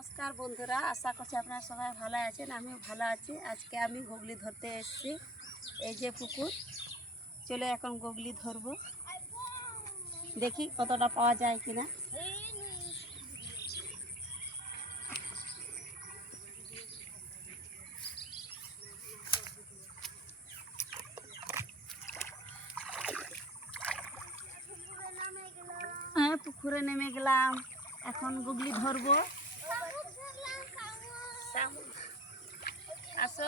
নমস্কার বন্ধুরা, আশা করছি আপনারা সবাই ভালো আছেন। আমিও ভালো আছি। আজকে আমি গুগলি ধরতে এসেছি। এই যে পুকুর, চলে এখন গুগলি ধরবো, দেখি কতটা পাওয়া যায় কিনা। হ্যাঁ, পুকুরে নেমে গেলাম, এখন গুগলি ধরবো। আসো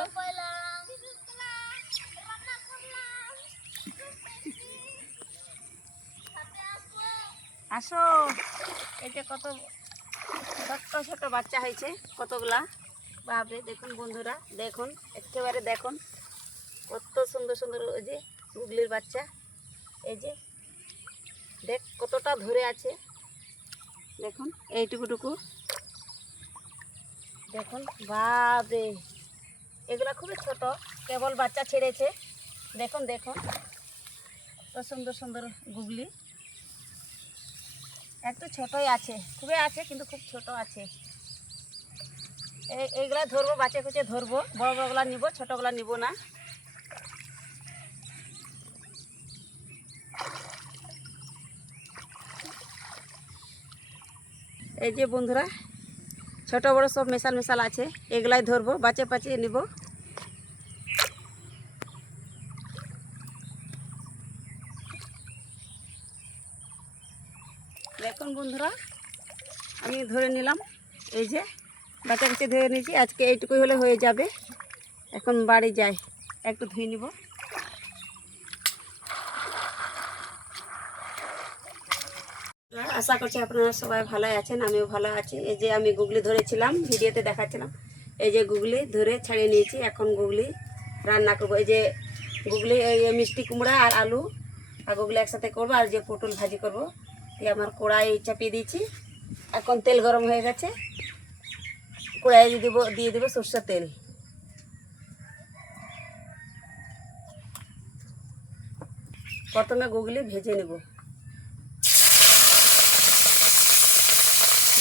আসো, এটা কত ছোট্ট ছোট বাচ্চা হয়েছে, কতগুলা। বাপরে, দেখুন বন্ধুরা, দেখুন একেবারে দেখুন কত সুন্দর সুন্দর ওই যে গুগলির বাচ্চা। এই যে দেখ কতটা ধরে আছে, দেখুন এইটুকুটুকু দেখুন। বাপরে, এগুলা খুবই ছোট, কেবল বাচ্চা ছেড়েছে। দেখুন দেখুন কত সুন্দর সুন্দর গুগলি। একটু ছোটই আছে, খুবই আছে কিন্তু খুব ছোট আছে। এইগুলা ধরবো, বাঁচে কুচে ধরবো, বড় বড়গুলা নিব, ছোটগুলা নিব না। এই যে বন্ধুরা, ছোট বড় সব মেশাল মেশাল আছে, এগুলাই ধরবো, বাঁচে বাঁচিয়ে নিব। দেখুন বন্ধুরা, আমি ধরে নিলাম, এই যে বাচ্চা কাছে ধরে নিয়েছি। আজকে এইটুকুই হলে হয়ে যাবে। এখন বাড়ি যাই, একটু ধুয়ে নিব। আশা করছি আপনারা সবাই ভালো আছেন, আমিও ভালো আছি। এই যে আমি গুগলি ধরেছিলাম, ভিডিওতে দেখাচ্ছিলাম, এই যে গুগলি ধরে ছাড়িয়ে নিয়েছি। এখন গুগলি রান্না করবো। এই যে গুগলি, এই মিষ্টি কুমড়া আর আলু আর গুগলি একসাথে করবো, আর যে পটল ভাজি করবো। এই আমার কড়াই চাপিয়ে দিয়েছি, এখন তেল গরম হয়ে গেছে, কড়াই দিয়ে দেবো সরষের তেল। প্রথমে গুগলি ভেজে নেব,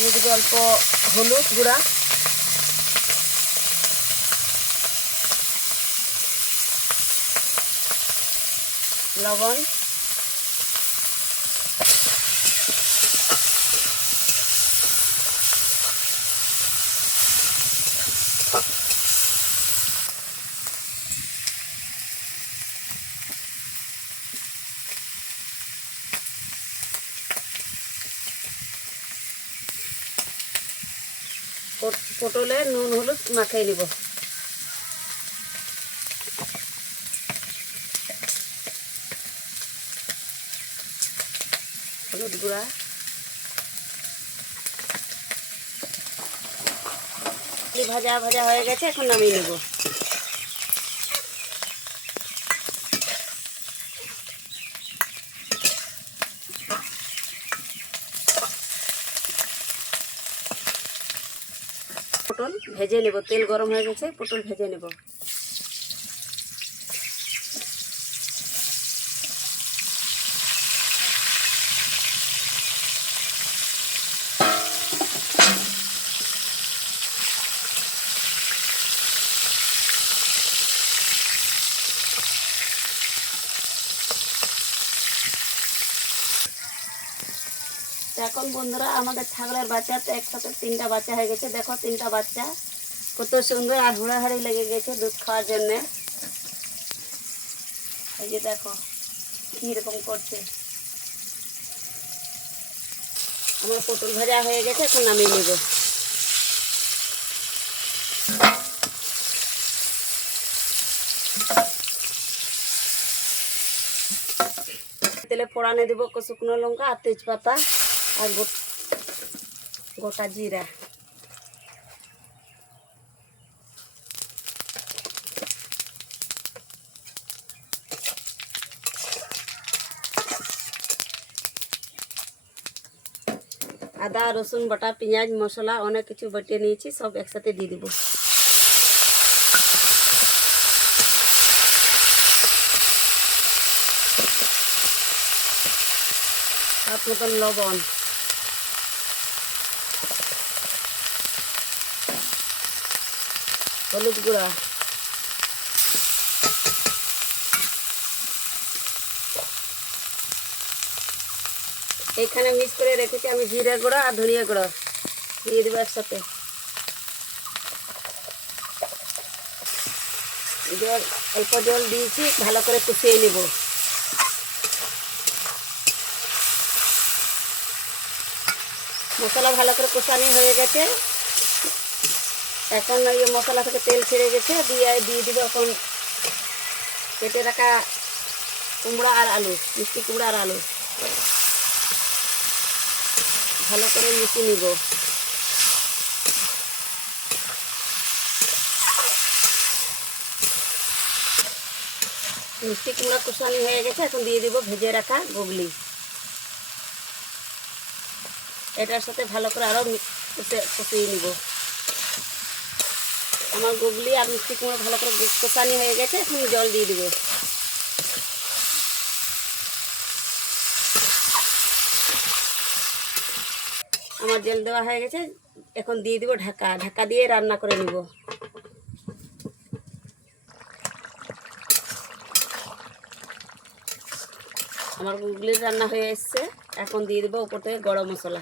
দিয়ে দেবো অল্প হলুদ গুঁড়া, লবণ, পটলে নুন হলুদ মাখিয়ে নিব। হলুদ গুঁড়া, ভাজা ভাজা হয়ে গেছে, এখন নামিয়ে নেব। পটল ভেজে নেব, তেল গরম হয়ে গেছে, পটল ভেজে নেব। এখন বন্ধুরা, আমাদের ছাগলের বাচ্চা তো একসাথে 3টা বাচ্চা হয়ে গেছে। দেখো 3টা বাচ্চা কত সুন্দর, আর হুড়াহাড়ি লেগে গেছে দুধ খাওয়ার জন্যে। এই যে দেখো কীরকম করছে। আমার পটল ভাজা হয়ে গেছে, এখন নামিয়ে নেব। তেলে ফোড়ানে দেবো শুকনো লঙ্কা আর তেজপাতা আর গোটা জিরা। আদা রসুন বাটা, পেঁয়াজ মশলা অনেক কিছু বাটিয়ে নিয়েছি, সব একসাথে দিয়ে দিব। হাত মতন লবণ, হলুদ গুঁড়া, এইখানে মিক্স করে রেখেছি আমি জিরে গুঁড়া আর ধনিয়া গুঁড়ো দিয়ে দেবো একসাথে। জল, অল্প জল দিয়েছি, ভালো করে কষিয়ে নেব। মশলা ভালো করে কষানো হয়ে গেছে, এখন এই মশলা থেকে তেল ছেড়ে গেছে, দিয়ে দিব এখন কেটে রাখা কুমড়া আর আলু, মিষ্টি কুমড়া আর আলু ভালো করে মিশিয়ে নিব। মিষ্টি কুমড়া কষানো হয়ে গেছে, এখন দিয়ে দিব ভেজে রাখা গুগলি। এটার সাথে ভালো করে আরও কষিয়ে নিব। আমার গুগলি আর মিষ্টি কুমড়া ভালো করে কষানো হয়ে গেছে, এখন জল দিয়ে দিব। আমার জল দেওয়া হয়ে গেছে, এখন দিয়ে দিব ঢাকা। ঢাকা দিয়ে রান্না করে নিব। আমার গুগলির রান্না হয়ে এসছে, এখন দিয়ে দিব উপর থেকে গরম মশলা।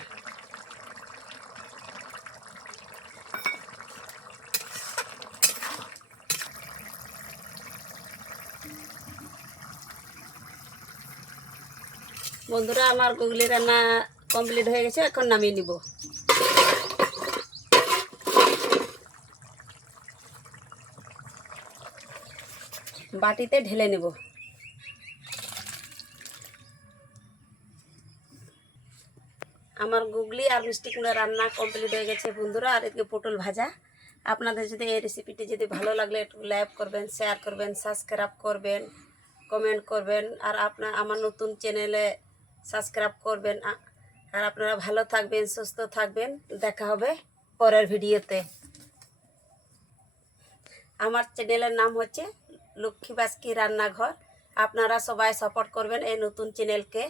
বন্ধুরা, আমার গুগলি রান্না কমপ্লিট হয়ে গেছে, এখন নামিয়ে নিব। বাটিতে ঢেলে নেব। আমার গুগলি আর মিষ্টি কুমড়া রান্না কমপ্লিট হয়ে গেছে বন্ধুরা। আর এদিকে পটল ভাজা। আপনাদের যদি এই রেসিপিটি যদি ভালো লাগলে একটু লাইক করবেন, শেয়ার করবেন, সাবস্ক্রাইব করবেন, কমেন্ট করবেন। আর আমার নতুন চ্যানেলে সাবস্ক্রাইব করবেন। আর আপনারা ভালো থাকবেন, সুস্থ থাকবেন। দেখা হবে পরের ভিডিওতে। আমার চ্যানেলের নাম হচ্ছে লক্ষ্মী বাস্কি রান্নাঘর। আপনারা সবাই সাপোর্ট করবেন এই নতুন চ্যানেলকে।